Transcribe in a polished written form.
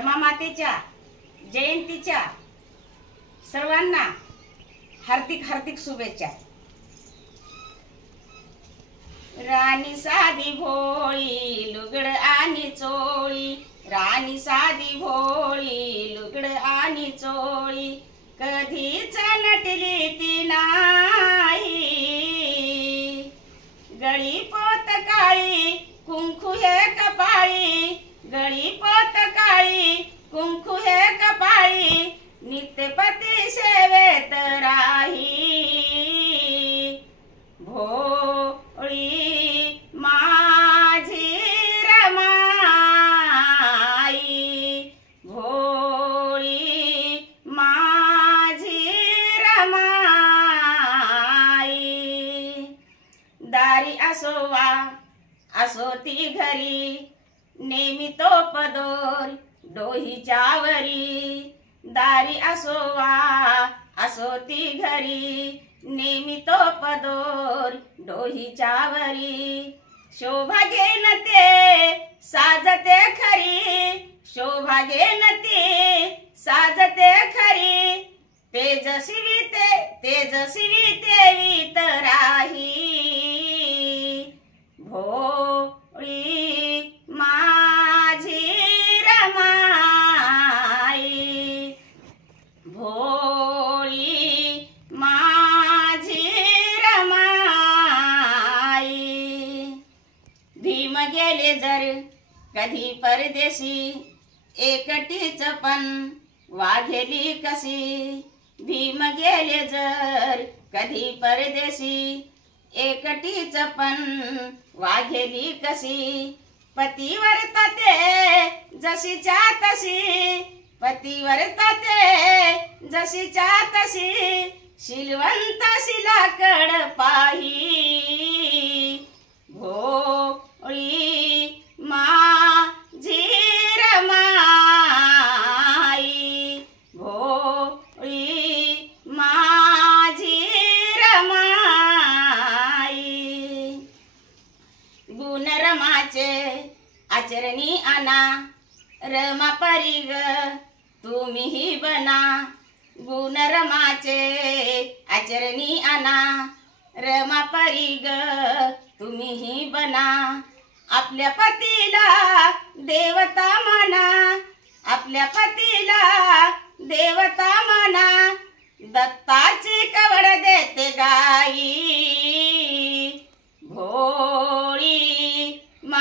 रमा मातेच्या जयंतीच्या सर्वांना हार्दिक हार्दिक शुभेच्छा। राणी साधी भोळी लुगड आणि चोळी, राणी साधी भोळी लुगड आणि चोळी, कधीच नटली ती नाही। गळी पोत काळी कुंकू हे कपाळी, गळी पोत काळी कुंकू हे कपाळी, नित्यपती सेवेत राही। भोळी माझी रमाई, भोळी माझी रमाई। दारी असोवा असो ती घरी, नेहमी तो पदोर डोहीच्या वरी। दारी असोवा असो ती घरी, नेहमी तो पदोर डोहीच्या वरी। शोभा घेन ते साजते खरी, शोभा घेन ते साजते खरी, तेजस्वी ते वीत राही। भोळी माझी रमाई, भोळी माझी रमाई। भीम गेले जर कधी परदेशी, एकटीच पण वाघेली कशी। भीम गेले जर कधी परदेशी, एकटीच पण वाघेली कशी। पतिव्रता ते जशीच्या तशी, पतिव्रता ते जशीच्या तशी, शीलवंत शिलाकड पाही। भोळी माझी रमाई, भोळी माझी रमाई। गुण रमाचे आचरणी आणा, रमा परी ग तुम्हीही बना। गुण रमाचे आचरणी आणा, रमा परी ग तुम्हीही बना। आपल्या पतीला देवता माना, आपल्या पतीला देवता माना, दत्ताची कवड देते गाई। भोळी मा